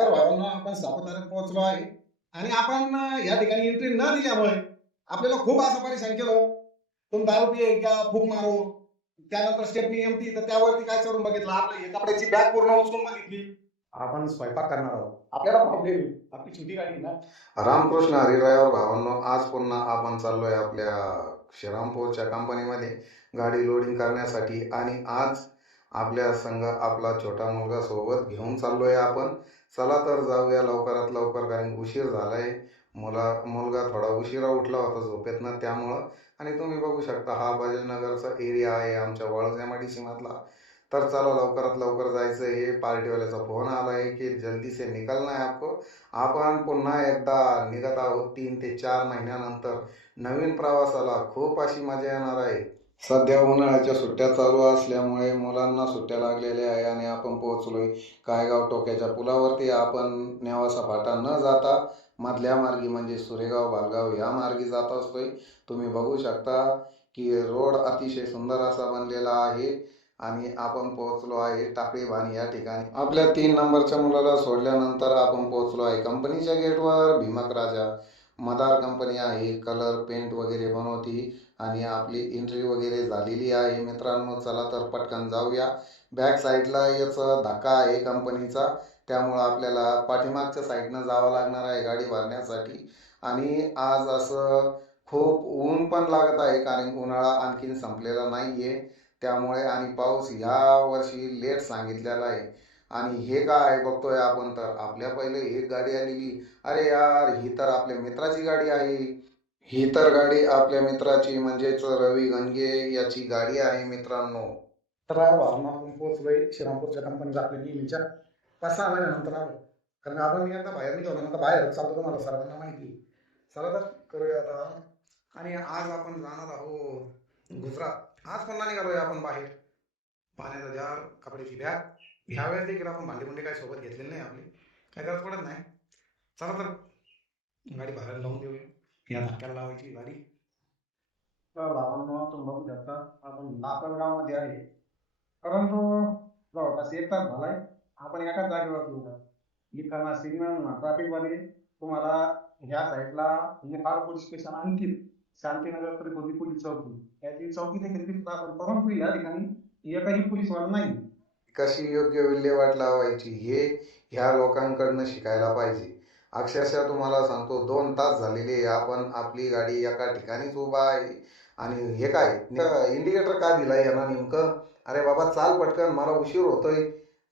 तर भावांनो आपण सापुताऱ्यात पोहोचलो आहे आणि आपण या ठिकाणी एंट्री न दिल्यामुळे आपल्याला खूप असं परेशान केलं. तुम्ही दारू पिये का फूक मारो, त्यानंतर स्टेपनी एमटी तर त्यावरती काय चढून बघितलं, आपलं हे कपड्याची बॅग पूर्ण उचलून बघितली. आपण स्वयंपाक करणार आहोत, आपल्याला प्रॉब्लेम आपली छोटी गाडी आहे ना. रामकृष्ण हरी ड्रायव्हर भावांनो, आज पुन्हा आपण चाललोय आपल्या श्रीरामपूरच्या कंपनीमध्ये गाडी लोडिंग करण्यासाठी आणि आज आपल्या संघ आपला छोटा मुलगा सोबत घेऊन चाललोय आपण. चला तर जाऊया लवकरात लवकर, कारण उशीर झालाय. मुलगा थोडा उशिरा उठला होता झोपेतनं त्यामुळं. आणि तुम्ही बघू शकता हा बजाजनगरचा एरिया आहे आमच्या वाळूज MIDC मधला. तर चला लवकरात लवकर जायचं आहे. पार्टीवाल्याचा फोन आला आहे की जल्दी से निकलना है आपको. आपण पुन्हा एकदा निघत आहोत 3 ते 4 महिन्यानंतर नवीन प्रवासाला. खूप अशी मजा येणार आहे. सध्या उन्हाळ्याच्या सुट्ट्या चालू असल्यामुळे मुलांना सुट्ट्या लागलेल्या आहे आणि आपण पोहोचलोय कायगाव टोक्याच्या पुलावरती. आपण नेवासा फाटा न जाता मधल्या मार्गी म्हणजे सुरेगाव भालगाव या मार्गी जात असतोय. तुम्ही बघू शकता की रोड अतिशय सुंदर असा बनलेला आहे आणि आपण पोहोचलो आहे टाकळीबाणी या ठिकाणी. आपल्या 3 नंबरच्या मुलाला सोडल्यानंतर आपण पोहोचलो आहे कंपनीच्या गेटवर. भीमक राजा मदार कंपनी आहे, कलर पेंट वगैरे बनवती आणि आपली एंट्री वगैरे झालेली आहे मित्रांनो. चला तर पटकन जाऊया. बॅक साईडला याचा धक्का आहे कंपनीचा, त्यामुळं आपल्याला पाठीमागच्या साईडनं जावं लागणार आहे गाडी भरण्यासाठी. आणि आज असं खूप ऊन पण लागत आहे, कारण उन्हाळा आणखीन संपलेला नाहीये त्यामुळे. आणि पाऊस ह्या वर्षी लेट सांगितलेला आहे. आणि हे काय बघतोय आपण, तर आपल्या पहिले एक गाडी आलेली. अरे यार, ही तर आपल्या मित्राची गाडी आहे. ही तर गाडी आपल्या मित्राची म्हणजेच रवी गणगे याची गाडी आहे मित्रांनो. तर आपण पोहोचलोय श्रीरामपूरच्या कंपनीत आपल्या नेहमीच्या 5-6 महिन्यानंतर आलो. कारण आपण मी एकदा बाहेर निघालो ना, बाहेर चालतो तुम्हाला सर्वांना माहिती. चला तर करूया आता. आणि आज आपण जाणार आहोत गुजरात. आज पुन्हा निघालोय आपण बाहेर. पाण्याचा जार, कपड्याची बॅग. ह्यावेळेस देखील आपण भांडी काय सोबत घेतलेली नाही आपली, काय गरज पडत नाही. चला तर गाडी भरायला लावून देऊया. या धक्क्याला लावायची गाडी. तर भावांनो तुम्ही बघू शकता आपण लासलगावमध्ये आहे. परंतु जवळपास 1 तास झालाय आपण एकाच जागेवर उभा. इथं ना सिग्नल ना ट्रॅफिक मध्ये तुम्हाला ह्या साईडला नेपाळ पोलीस स्टेशन, आणखी शांतीनगर त्रिपुरी पोलीस चौकी, याची चौकी देखील दिसत आपण. परंतु या ठिकाणी एकही पोलीसवाला नाही. कशी योग्य विल्हेवाट लावायची हे ह्या लोकांकडनं शिकायला पाहिजे. अक्षरशः तुम्हाला सांगतो 2 तास झालेले आपण आपली गाडी एका ठिकाणीच उभा आहे. आणि हे काय इंडिकेटर का दिलाय यांना नेमकं? अरे बाबा चाल पटकन, मला उशीर होतोय.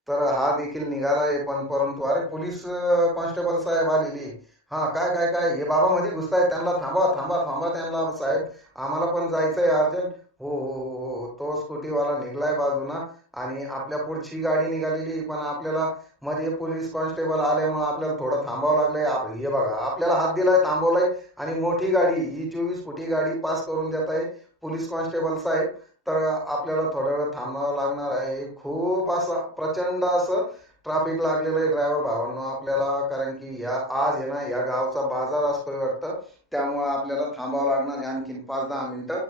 तर हा देखील निघालाय, पण परंतु अरे पोलीस कॉन्स्टेबल साहेब आलेली. हा काय काय काय हे बाबा मध्ये घुसताय, त्यांना थांबा थांबा थांबा, त्यांना साहेब आम्हाला पण जायचंय अर्जंट. हो हो हो हो, तो स्कूटीवाला निघलाय बाजूना आणि आपल्या पुढची गाडी निघालेली, पण आपल्याला मध्ये पोलीस कॉन्स्टेबल आल्यामुळे आपल्याला थोडं थांबावं लागलंय. हे बघा आपल्याला हात दिलाय, थांबवलाय आणि मोठी गाडी ही 24 फुटी गाडी पास करून देत आहे पोलीस कॉन्स्टेबल साहेब. तर आपल्याला थोडा वेळ थांबावं लागणार आहे. खूप असं प्रचंड असं ट्रॅफिक लागलेलं आहे ड्रायव्हर भावांनो आपल्याला, कारण की या आज आहे ना या गावचा बाजार असतोय वाटतं, त्यामुळं आपल्याला थांबावं लागणार आहे आणखीन 5-10 मिनिटं.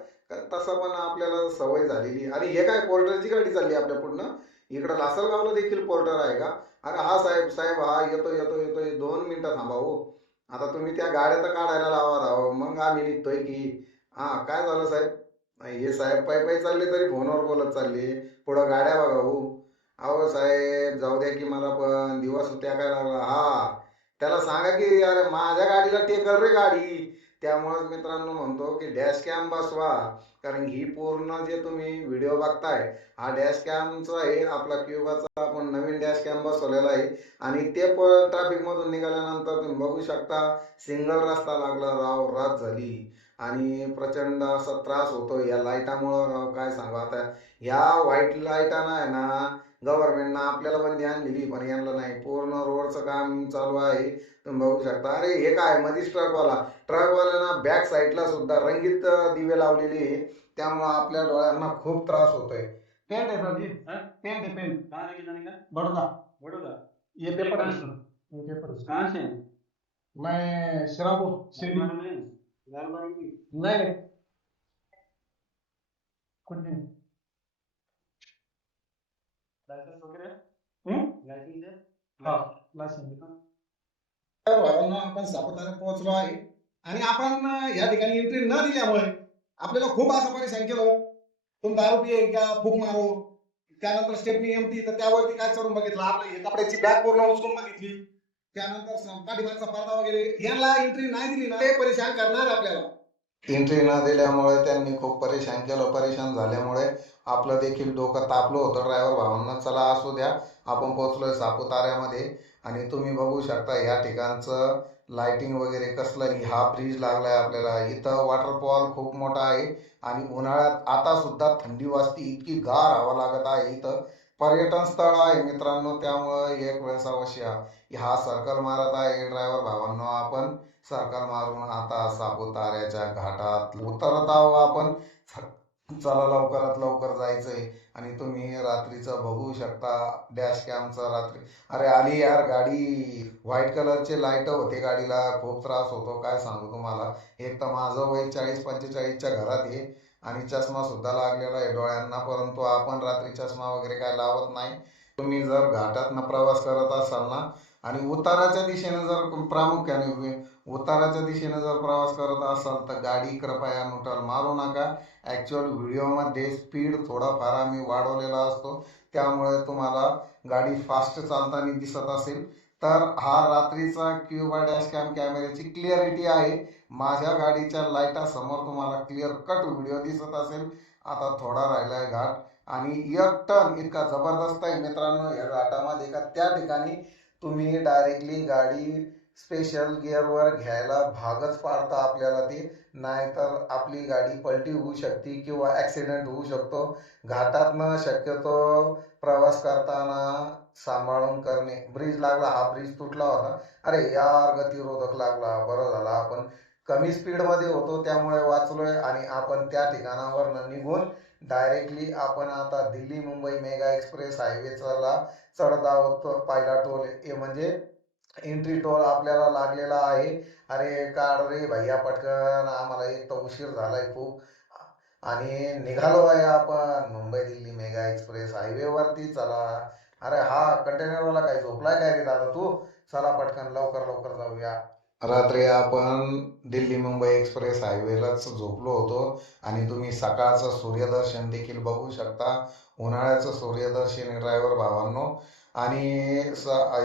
तसं पण आपल्याला सवय झालेली. आणि हे काय पोर्टरची गाडी चालली आपल्या पुढनं. इकडं लासलगावला देखील पोर्टर आहे का? अरे हा साहेब साहेब हा येतो येतो येतोय, 2 मिनिटं थांबा हो. आता तुम्ही त्या गाड्या तर काढायला लावा राव, मग आम्ही निघतोय की. हा काय झालं साहेब? हे साहेब पायी पायी चालले तरी फोनवर बोलत चालले. पुढं गाड्या बघा हो. अहो साहेब जाऊ द्या की, मला पण दिवस त्या लागला. हा त्याला सांगा की अरे माझ्या गाडीला टेकल रे गाडी. त्यामुळेच मित्रांनो म्हणतो की डॅश कॅम बसवा, कारण ही पूर्ण जे तुम्ही व्हिडिओ बघताय हा डॅश कॅमचा आहे आपला क्युबाचा. आपण नवीन डॅश कॅम बसवलेला आहे. आणि ते पण ट्रॅफिक मधून निघाल्यानंतर तुम्ही बघू शकता सिंगल रस्ता लागला राव, रात झाली आणि प्रचंड असा त्रास होतो या लाईटामुळं राव. काय सांगू आता, ह्या व्हाईट लाईटानं आहे ना गव्हर्नमेंटनं आपल्याला बंदी आणलेली, पण यांना नाही. पूर्ण रोडचं काम चालू आहे तुम्ही बघू शकता. अरे हे काय मधीच ट्रकवाल्यांना बॅक साईडला सुद्धा रंगीत दिवे लावलेले आहे, त्यामुळं आपल्या डोळ्यांना खूप त्रास होतोय. पेंट आहे सर जी, पेंट है पेंट। कहाँ लेके जाने का? बड़ौदा। बड़ौदा। ये पेपर है सर, ये पेपर है। कहाँ से? मैं श्रीरामपुर शिरडी। नहीं नहीं, कुछ नहीं। लाइसेंस वगैरह? लाइसेंस है? हाँ तर भावांनो, आपण सापुताऱ्यात पोहोचलो आहे आणि आपण या ठिकाणी एंट्री न दिल्यामुळे आपल्याला खूप असं परेशान केलं. तुम्ही दारू पिये का फूक मारो, त्यानंतर स्टेपनी एमटी, तर त्यावरती काय चढून बघितलं, आपलं हे कपड्याची बॅग पूर्ण उचलून बघितली, त्यानंतर पाठीमागचा पडदा वगैरे, याला एंट्री नाही दिली ना ते परेशान करणार आपल्याला. एंट्री न दिल्यामुळे त्यांनी खूप परेशान केलं. परेशान झाल्यामुळे आपलं देखील डोकं तापलं होतं ड्रायव्हर भावांना. चला असू द्या, आपण पोहोचलोय सापुताऱ्यामध्ये आणि तुम्ही बघू शकता या ठिकाणचं लाइटिंग वगैरे कसलं. आणि हा ब्रिज लागलाय आपल्याला. इथं वॉटरफॉल खूप मोठा आहे आणि उन्हाळ्यात आता सुद्धा थंडी वाजते, इतकी गार हवा लागत आहे. इथं पर्यटन स्थळ आहे मित्रांनो, त्यामुळं एक वेळेस अवश्य हा सर्कल मारत आहे ड्रायव्हर भावांनो. आपण सर्कल मारून आता सापुताऱ्याच्या घाटात उतरत आहोत आपण. चला लवकरात लवकर जायचंय. आणि तुम्ही रात्रीचं बघू शकता डॅश कॅमचं रात्री. अरे आली यार गाडी, व्हाईट कलरचे लाईट होते गाडीला, खूप त्रास होतो काय सांगू तुम्हाला. एक तर माझं वय 40-45च्या घरात आहे आणि चष्मा सुद्धा लागलेला आहे डोळ्यांना, परंतु आपण रात्री चष्मा वगैरे काय लावत नाही. तुम्ही जर घाटातनं प्रवास करत असाल ना आणि उताराच्या दिशेने जर प्रामुख्याने उताराच्या दिशेने जर प्रवास करत असाल तर गाडी कृपया न्यूट्रल मारू नका. ॲक्च्युअल व्हिडिओमध्ये स्पीड थोडाफार आम्ही वाढवलेला असतो, त्यामुळे तुम्हाला गाडी फास्ट चालताना दिसत असेल. तर हा रात्रीचा क्युबा डॅश कॅम कॅमेऱ्याची क्लिअरिटी आहे. माझ्या गाडीच्या लाईटासमोर तुम्हाला क्लिअर कट व्हिडिओ दिसत असेल. आता थोडा राहिलाय घाट आणि एक टर्न इतका जबरदस्त आहे मित्रांनो या घाटामध्ये का त्या ठिकाणी तुम्ही डायरेक्टली गाडी स्पेशल गिअरवर घ्यायला भागच पाडता आपल्याला ते. नाहीतर आपली गाडी पलटी होऊ शकते किंवा ॲक्सिडेंट होऊ शकतो. घाटातनं शक्यतो प्रवास करताना सांभाळून करणे. ब्रिज लागला, हा ब्रिज तुटला होता. अरे यार गतिरोधक लागला, बरं झालं आपण कमी स्पीडमध्ये होतो त्यामुळे वाचलोय. आणि आपण त्या ठिकाणावर निघून डायरेक्टली आपण आता दिल्ली मुंबई मेगा एक्सप्रेस हायवेला चढत आहोत. पहिला टोल म्हणजे एंट्री टोल आपल्याला लागलेला आहे. अरे काढ रे भैया पटकन, आम्हाला एक तर उशीर झालाय खूप. आणि निघालो आहे आपण मुंबई दिल्ली मेगा एक्सप्रेस हायवेवरती. चला. अरे हा कंटेनरवाला काय झोपलाय काय रे दादा तू? चला पटकन लवकर लवकर जाऊया. रात्री आपण दिल्ली मुंबई एक्सप्रेस हायवेलाच झोपलो होतो आणि तुम्ही सकाळचं सूर्यदर्शन देखील बघू शकता. उन्हाळ्याचं सूर्यदर्शन आहे ड्रायव्हर भावांनो. आणि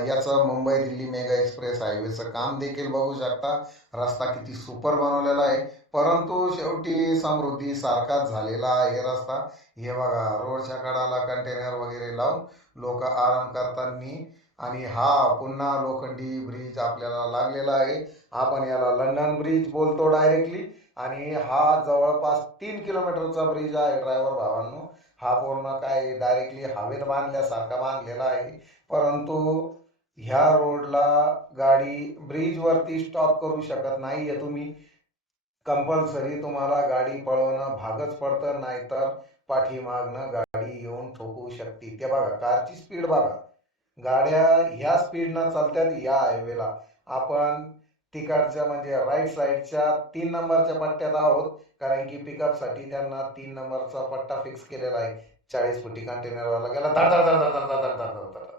याचं मुंबई दिल्ली मेगा एक्सप्रेस हायवेचं काम देखील बघू शकता. रस्ता किती सुपर बनवलेला आहे, परंतु शेवटी समृद्धी सारखाच झालेला आहे रस्ता. हे बघा रोडच्या कडाला कंटेनर वगैरे लावून लोक आराम करताना. आणि हा पुन्हा लोखंडी ब्रिज आपल्याला लागलेला आहे. आपण याला लंडन ब्रिज बोलतो डायरेक्टली. आणि हा जवळपास 3 किलोमीटरचा ब्रिज आहे ड्रायव्हर भावांनो. हा पूर्ण काय डायरेक्टली हवेत बांधल्यासारखा बांधलेला आहे. परंतु ह्या रोडला गाडी ब्रिजवरती स्टॉप करू शकत नाहीये तुम्ही. कंपल्सरी तुम्हाला गाडी पळवणं भागच पडतं, नाहीतर पाठीमागनं गाडी येऊन ठोकू शकते. ते बघा कारची स्पीड बघा. गाड्या ह्या स्पीडनं चालतात या हायवेला. आपण तिकडच्या म्हणजे राईट साईडच्या 3 नंबरच्या पट्ट्यात आहोत, कारण की पिकअपसाठी त्यांना 3 नंबरचा पट्टा फिक्स केलेला आहे. 40 फुटी कंटेनरवाला गेला धड धड धड धड धड धड धड धड धड.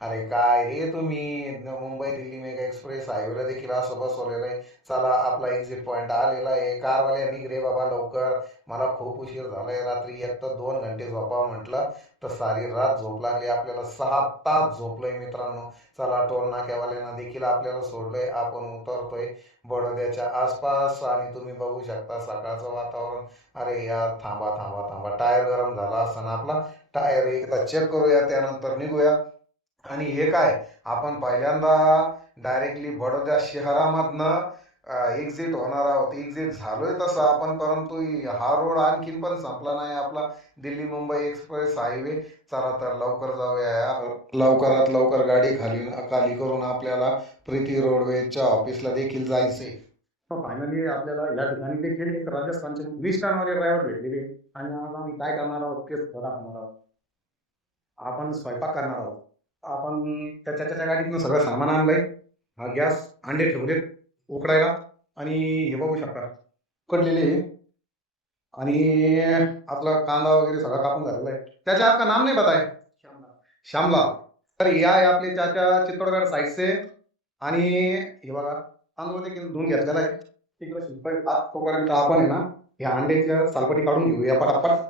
अरे काय रे तुम्ही, मुंबई दिल्ली मेगा एक्सप्रेस हायवेला देखील असं बसवलेलं आहे. चला आपला एक्झिट पॉईंट आलेला आहे. कारवाल्या निघ रे बाबा लवकर, मला खूप उशीर झालाय. रात्री एक तर 2 घंटे झोपावं म्हटलं तर सारी रात झोप लागली आपल्याला. 6 तास झोपलोय मित्रांनो. चला टोल नाक्यावाल्यांना देखील आपल्याला सोडलंय. आपण उतरतोय बडोद्याच्या आसपास आणि तुम्ही बघू शकता सकाळचं वातावरण. अरे यार थांबा थांबा थांबा, टायर गरम झाला असताना आपला टायर एकदा चेक करूया त्यानंतर निघूया. आणि हे काय, आपण पहिल्यांदा डायरेक्टली बडोद्या शहरामधनं एक्झिट होणार आहोत. एक्झिट झालोय तसं आपण, परंतु हा रोड आणखीन पण संपला नाही आपला दिल्ली मुंबई एक्सप्रेस हायवे. चला तर लवकर जाऊया यार, लवकरात लवकर गाडी खाली खाली करून आपल्याला प्रीती रोडवेजच्या ऑफिसला देखील जायचंय. फायनली आपल्याला या ठिकाणी देखील एक राजस्थानचे निष्ठावाले ड्रायव्हर भेटलेले आणि आज आम्ही काय करणार आहोत तेच दाखवणार आहोत. आपण स्वयंपाक करणार आहोत. आपण त्याच्या गाडीतनं सगळं सामान आणलंय. हा गॅस, अंडे ठेवलेत उकडायला आणि हे बघू शकता उकडलेले. आणि आपला कांदा वगैरे सगळं कापून झालेला आहे. त्याच्या आपका नाम नाही पता है? श्यामला. तर हे आहे आपले चाचा चित्तोडगड साईडचे आणि हे बघा तांदूळ देखील धुवून घेतलेला आहे. तिकडे शिल्पे तोपर्यंत आपण आहे ना ह्या अंड्याच्या सालपटी काढून घेऊया पटापट.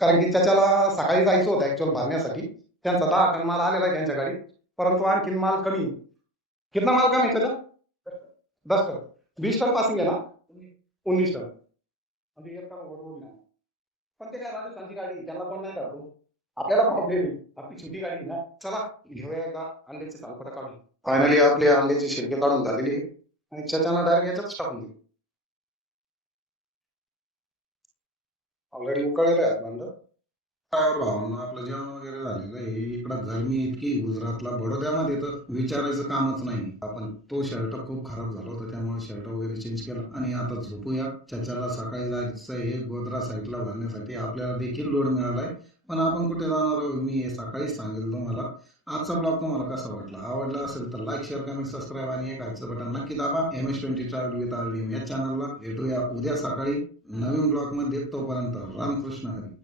कारण की चाचाला सकाळी जायचं होतं ऍक्च्युअल भरण्यासाठी. त्यांचा 10 टन माल आलेला आहे त्यांच्या गाडी. परंतु आणखीन माल कमी. कितना माल कम है चाचा? 10 टन. 20 टन पासिंग है ना? 19 टन. म्हणजे एक टन ओव्हरलोड नाही. पण ते काय राजस्थानची गाडी त्यांना कोण नाही करतो. आपल्याला प्रॉब्लेम आहे. आपली छोटी गाडी आहे ना. चला घेऊया एकदा अंड्याची सालपटा काढून. फायनली आपली अंड्याची शिलके काढून झालेली आहे आणि चाचाला डायरेक्ट याच्यातच टाकून देऊ. ऑलरेडी उकळलेलं आहे आपलं. काय भावना आपलं जेवण वगैरे झालेलं आहे. इकडं गरमी इतकी गुजरातला बडोद्यामध्ये तर विचारायचं कामच नाही. आपण तो शर्ट खूप खराब झाला होता त्यामुळे शर्ट वगैरे चेंज केला आणि आता झोपूया. चाचाला सकाळी जायचं आहे गोधरा साईडला भरण्यासाठी. आपल्याला देखील लोड मिळालाय पण आपण कुठे जाणार आहोत मी हे सकाळीच सांगेल तुम्हाला. आजचा ब्लॉग तुम्हाला कसा वाटला? आवडला असेल तर लाईक शेअर कमेंट सबस्क्राईब आणि एक आजचं बटन नक्की दाबा. MS20 ट्रॅव्हल विथ आर या चॅनलला भेटूया उद्या सकाळी नवीन ब्लॉग मध्ये. तोपर्यंत रामकृष्ण हरी.